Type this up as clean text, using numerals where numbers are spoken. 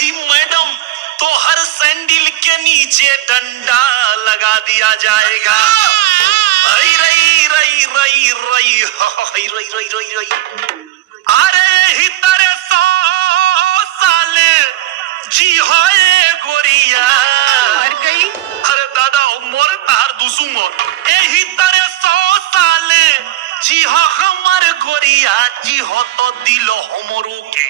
कि मैडम तो हर सैंडल के नीचे डंडा लगा दिया जाएगा। रई रई रई रई रई रई रई रई रई। अरे ही तरह 100 साले जी होए गोरिया मर गई। अरे दादा मोर तार दुसुमर एही तरह 100 साले जी हो हमर गोरिया जी हो तो दिल हमरो के।